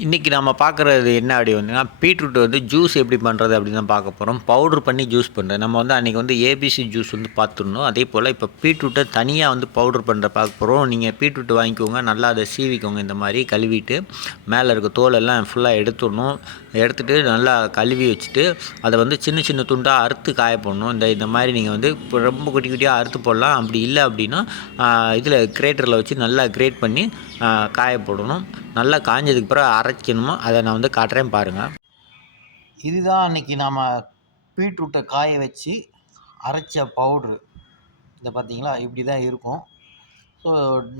இன்றைக்கி நம்ம பார்க்குறது என்ன அப்படி வந்துன்னா, பீட்ரூட் வந்து ஜூஸ் எப்படி பண்ணுறது அப்படின்னு தான் பார்க்க போகிறோம். பவுட்ரு பண்ணி ஜூஸ் பண்ணுறது. நம்ம வந்து அன்றைக்கி வந்து ஏபிசி ஜூஸ் வந்து பார்த்துருந்தோம். அதே போல் இப்போ பீட்ரூட்டை தனியாக வந்து பவுட்ரு பண்ணுற பார்க்க போகிறோம். நீங்கள் பீட்ரூட் வாங்கிக்கோங்க, நல்லா அதை சீவிக்கோங்க, இந்த மாதிரி கழுவிட்டு மேலே இருக்க தோலெல்லாம் ஃபுல்லாக எடுத்துடணும். எடுத்துகிட்டு நல்லா கழுவி வச்சுட்டு அதை வந்து சின்ன சின்ன துண்டாக அறுத்து காய போடணும். இந்த மாதிரி நீங்கள் வந்து இப்போ ரொம்ப குட்டி குட்டியாக அறுத்து போடலாம். அப்படி இல்லை அப்படின்னா இதில் கிரேட்டரில் வச்சு நல்லா கிரேட் பண்ணி காய போடணும். நல்லா காஞ்சதுக்கு பிறகு அரைக்கணுமோ அதை நான் வந்து காட்டுறேன் பாருங்கள். இதுதான் அன்றைக்கி நாம் பீட்ரூட்டை காய வச்சு அரைச்ச பவுட்ரு. இதை பார்த்தீங்களா, இப்படி தான் இருக்கும். ஸோ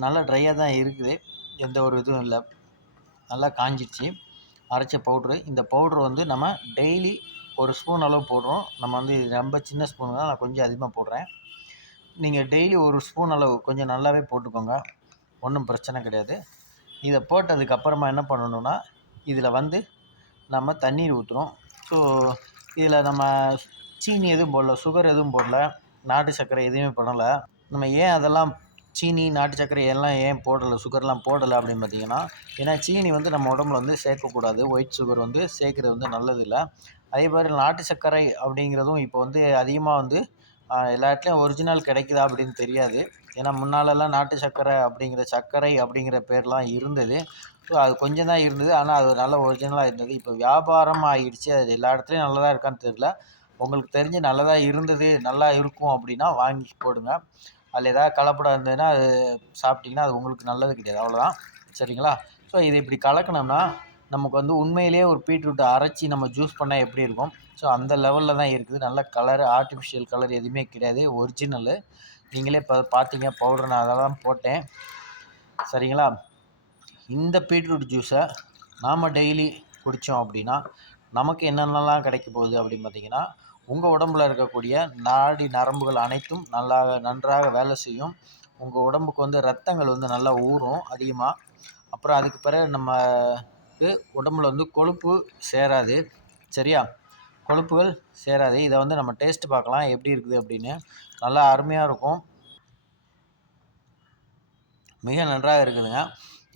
நல்லா ட்ரையாக தான் இருக்குது, எந்த ஒரு இதுவும் இல்லை, நல்லா காஞ்சிடுச்சு அரைச்ச பவுட்ரு. இந்த பவுட்ரு வந்து நம்ம டெய்லி ஒரு ஸ்பூன் அளவு போடுறோம். நம்ம வந்து ரொம்ப சின்ன ஸ்பூன் தான், நான் கொஞ்சம் அதிகமாக போடுறேன். நீங்கள் டெய்லி ஒரு ஸ்பூன் அளவு கொஞ்சம் நல்லாவே போட்டுக்கோங்க, ஒன்றும் பிரச்சனை கிடையாது. இதை போட்டதுக்கப்புறமா என்ன பண்ணணுன்னா, இதில் வந்து நம்ம தண்ணீர் ஊற்றுறோம். ஸோ இதில் நம்ம சீனி எதுவும் போடல, சுகர் எதுவும் போடல, நாட்டு சர்க்கரை எதுவுமே பண்ணலை. நம்ம ஏன் அதெல்லாம் சீனி நாட்டு சர்க்கரை எல்லாம் ஏன் போடலை, சுகர்லாம் போடலை அப்படின்னு பார்த்தீங்கன்னா, ஏன்னா சீனி வந்து நம்ம உடம்புல வந்து சேர்க்கக்கூடாது. ஒயிட் சுகர் வந்து சேர்க்குறது வந்து நல்லதில்லை. அதே மாதிரி நாட்டு சர்க்கரை அப்படிங்கிறதும் இப்போ வந்து அதிகமாக வந்து எல்லா இடத்துலையும் ஒரிஜினல் கிடைக்குதா அப்படின்னு தெரியாது. ஏன்னா முன்னாலெல்லாம் நாட்டு சர்க்கரை அப்படிங்கிற பேர்லாம் இருந்தது. ஸோ அது கொஞ்சம் தான் இருந்தது, ஆனால் அது நல்ல ஒரிஜினலாக இருந்தது. இப்போ வியாபாரம் ஆகிடுச்சு, அது எல்லா இடத்துலையும் நல்லதாக இருக்கான்னு தெரியல. உங்களுக்கு தெரிஞ்சு நல்லதாக இருந்தது, நல்லா இருக்கும் அப்படின்னா வாங்கி போடுங்க. அதில் ஏதாவது கலப்படம் இருந்ததுன்னா அது சாப்பிட்டிங்கன்னா அது உங்களுக்கு நல்லது கிடையாது, அவ்வளோதான். சரிங்களா? ஸோ இது இப்படி கலக்கணும்னா நமக்கு வந்து உண்மையிலேயே ஒரு பீட்ரூட்டை அரைச்சி நம்ம ஜூஸ் பண்ணால் எப்படி இருக்கும், ஸோ அந்த லெவலில் தான் இருக்குது. நல்ல கலர், ஆர்டிஃபிஷியல் கலர் எதுவுமே கிடையாது, ஒரிஜினலு. நீங்களே இப்போ பார்த்தீங்க பவுடர், நான் அதெல்லாம் போட்டேன். சரிங்களா? இந்த பீட்ரூட் ஜூஸை நாம் டெய்லி குடித்தோம் அப்படின்னா நமக்கு என்னென்னலாம் கிடைக்க போகுது அப்படின்னு பார்த்தீங்கன்னா, உங்கள் உடம்புல இருக்கக்கூடிய நாடி நரம்புகள் அனைத்தும் நன்றாக வேலை செய்யும். உங்கள் உடம்புக்கு வந்து ரத்தங்கள் வந்து நல்லா ஊறும் அதிகமாக. அப்புறம் அதுக்கு பிறகு நமக்கு உடம்புல வந்து கொழுப்பு சேராது. சரியா? கொழுப்புகள் சேராது. இதை வந்து நம்ம டேஸ்ட்டு பார்க்கலாம் எப்படி இருக்குது அப்படின்னு. நல்லா அருமையாக இருக்கும், மிக நன்றாக இருக்குதுங்க.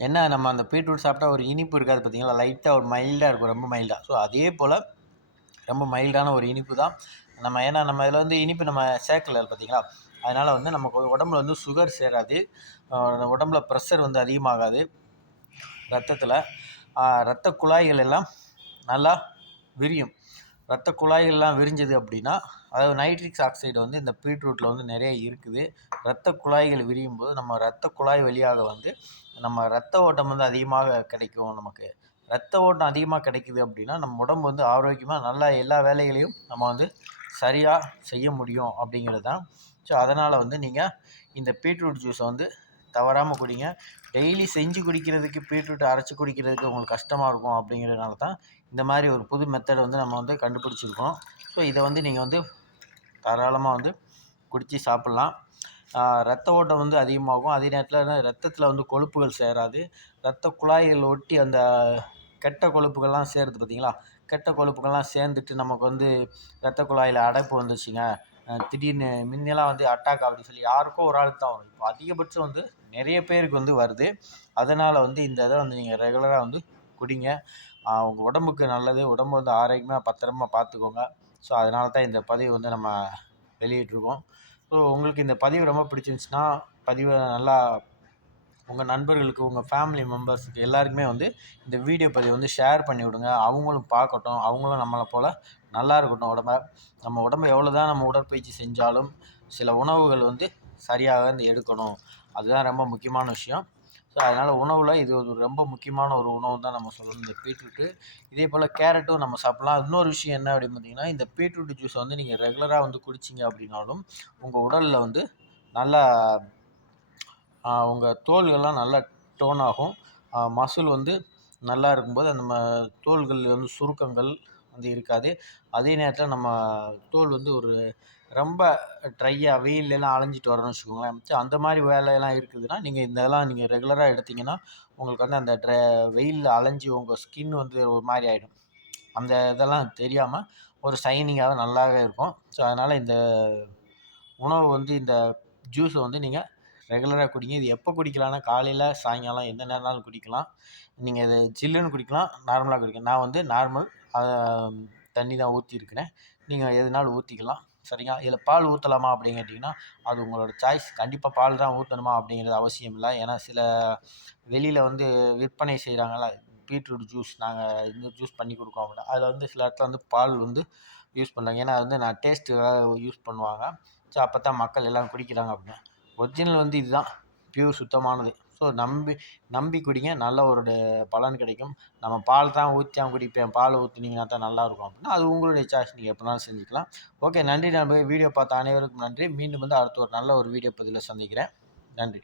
என்ன, நம்ம அந்த பீட்ரூட் சாப்பிட்டா ஒரு இனிப்பு இருக்காது பார்த்தீங்களா, லைட்டாக ஒரு மைல்டாக இருக்கும், ரொம்ப மைல்டாக. ஸோ அதே போல் ரொம்ப மைல்டான ஒரு இனிப்பு தான். ஏன்னா நம்ம இதில் வந்து இனிப்பு நம்ம சேர்க்கல பார்த்தீங்களா, அதனால் வந்து நமக்கு உடம்புல வந்து சுகர் சேராது, உடம்புல ப்ரெஷர் வந்து அதிகமாகாது, ரத்தத்தில் இரத்த குழாய்கள் எல்லாம் நல்லா விரியும். இரத்த குழாய்கள்லாம் விரிஞ்சது அப்படின்னா, அதாவது நைட்ரிக் ஆக்சைடு வந்து இந்த பீட்ரூட்டில் வந்து நிறைய இருக்குது. இரத்த குழாய்கள் விரியும் போது நம்ம இரத்த குழாய் வழியாக வந்து நம்ம இரத்த ஓட்டம் வந்து அதிகமாக கிடைக்கும். நமக்கு இரத்த ஓட்டம் அதிகமாக கிடைக்குது அப்படின்னா நம்ம உடம்பு வந்து ஆரோக்கியமாக நல்லா எல்லா வேலைகளையும் நம்ம வந்து சரியாக செய்ய முடியும் அப்படிங்கிறது தான். ஸோ அதனால் வந்து நீங்கள் இந்த பீட்ரூட் ஜூஸை வந்து தவறாமல் குடிங்க. டெய்லி செஞ்சு குடிக்கிறதுக்கு, பீட்ரூட்டை அரைச்சி குடிக்கிறதுக்கு உங்களுக்கு கஷ்டமாக இருக்கும் அப்படிங்கிறதுனால தான் இந்த மாதிரி ஒரு புது மெத்தடை வந்து நம்ம வந்து கண்டுபிடிச்சிருக்கோம். ஸோ இதை வந்து நீங்கள் வந்து தாராளமாக வந்து குடித்து சாப்பிட்லாம். இரத்த ஓட்டம் வந்து அதிகமாகும். அதே நேரத்தில் ரத்தத்தில் வந்து கொழுப்புகள் சேராது. இரத்த குழாய்கள் ஒட்டி அந்த கெட்ட கொழுப்புகள்லாம் சேருது பார்த்தீங்களா, கெட்ட கொழுப்புகள்லாம் சேர்ந்துட்டு நமக்கு வந்து இரத்த குழாயில் அடைப்பு வந்துச்சுங்க, திடீர்னு முன்னெல்லாம் வந்து அட்டாக் அப்படின்னு சொல்லி யாருக்கோ ஒரு ஆளுக்கு தான் வரும். இப்போ அதிகபட்சம் வந்து நிறைய பேருக்கு வந்து வருது. அதனால் வந்து இந்த இதை வந்து நீங்கள் ரெகுலராக வந்து குடிங்க. உங்கள் உடம்புக்கு நல்லது. உடம்பு வந்து ஆரோக்கியமாக பத்திரமா பார்த்துக்கோங்க. ஸோ அதனால தான் இந்த பதிவு வந்து நம்ம வெளியிட்ருக்கோம். ஸோ உங்களுக்கு இந்த பதிவு ரொம்ப பிடிச்சிருந்துச்சுன்னா பதிவை நல்லா உங்கள் நண்பர்களுக்கு, உங்கள் ஃபேமிலி மெம்பர்ஸுக்கு எல்லாருக்குமே வந்து இந்த வீடியோ பதிவை வந்து ஷேர் பண்ணி விடுங்க. அவங்களும் பார்க்கட்டும், அவங்களும் நம்மளை போல் நல்லா இருக்கட்டும் உடம்ப. நம்ம உடம்பை எவ்வளோ தான் நம்ம உடற்பயிற்சி செஞ்சாலும் சில உணவுகள் வந்து சரியாக வந்து எடுக்கணும். அதுதான் ரொம்ப முக்கியமான விஷயம். ஸோ அதனால் உணவில் இது ஒரு ரொம்ப முக்கியமான ஒரு உணவு தான் நம்ம சொல்லணும், இந்த பீட்ரூட்டு. இதே போல் கேரட்டும் நம்ம சாப்பிட்லாம். இன்னொரு விஷயம் என்ன அப்படின்னு பார்த்தீங்கன்னா, இந்த பீட்ரூட் ஜூஸை வந்து நீங்கள் ரெகுலராக வந்து குடிச்சிங்க அப்படின்னாலும் உங்கள் உடலில் வந்து நல்லா உங்கள் தோல்கள்லாம் நல்லா டோன் ஆகும். மசில் வந்து நல்லா இருக்கும்போது அந்த தோல்கள் வந்து சுருக்கங்கள் வந்து இருக்காது. அதே நேரத்தில் நம்ம தோல் வந்து ஒரு ரொம்ப ட்ரையாக வெயிலெலாம் அலைஞ்சிட்டு வரோன்னு வச்சுக்கோங்களேன். அந்த மாதிரி வேலையெல்லாம் இருக்குதுன்னா நீங்கள் இதெல்லாம் நீங்கள் ரெகுலராக எடுத்திங்கன்னா உங்களுக்கு வந்து அந்த வெயிலில் அலைஞ்சி உங்கள் ஸ்கின் வந்து ஒரு மாதிரி ஆகிடும். அந்த இதெல்லாம் தெரியாமல் ஒரு ஷைனிங்காக நல்லாவே இருக்கும். ஸோ அதனால் இந்த உணவு வந்து இந்த ஜூஸை வந்து நீங்கள் ரெகுலராக குடிங்க. இது எப்போ குடிக்கலாம்னா, காலையில், சாயங்காலம் எந்த நேரம்னாலும் குடிக்கலாம். நீங்கள் இது ஜில்லுன்னு குடிக்கலாம், நார்மலா குடிக்கலாம். நான் வந்து நார்மல் தண்ணி தான் ஊற்றிருக்கிறேன். நீங்கள் எதுனாலும் ஊற்றிக்கலாம். சரிங்களா? இதில் பால் ஊற்றலாமா அப்படின்னு கேட்டிங்கன்னா, அது உங்களோட சாய்ஸ். கண்டிப்பாக பால் தான் ஊற்றணுமா அப்படிங்கிறது அவசியம் இல்லை. ஏன்னா சில வெளியில் வந்து விற்பனை செய்கிறாங்கல்ல, பீட்ரூட் ஜூஸ் நாங்கள் இந்த ஜூஸ் பண்ணி கொடுக்கோம் அப்படின்னா, அதில் வந்து சில இடத்துல வந்து பால் வந்து யூஸ் பண்ணுறாங்க. ஏன்னா வந்து நான் டேஸ்ட்டுக்காக யூஸ் பண்ணுவாங்க. ஸோ அப்போ தான் மக்கள் எல்லாம் குடிக்கிறாங்க அப்படின்னு. ஒரிஜினல் வந்து இதுதான், பியூர் சுத்தமானது. ஸோ நம்பி குடிங்க, நல்ல ஒரு பலன் கிடைக்கும். நம்ம பால் தான் ஊற்றி தான் குடிப்பேன், பால் ஊற்றுனீங்கன்னா தான் நல்லாயிருக்கும் அப்படின்னா, அது உங்களுடைய சாய்ஸ், நீங்கள் எப்படினாலும் செஞ்சுக்கலாம். ஓகே, நன்றி நண்பர்களே. வீடியோ பார்த்த அனைவருக்கும் நன்றி. மீண்டும் வந்து அடுத்த ஒரு நல்ல ஒரு வீடியோ பதிவில் சந்திக்கிறேன். நன்றி.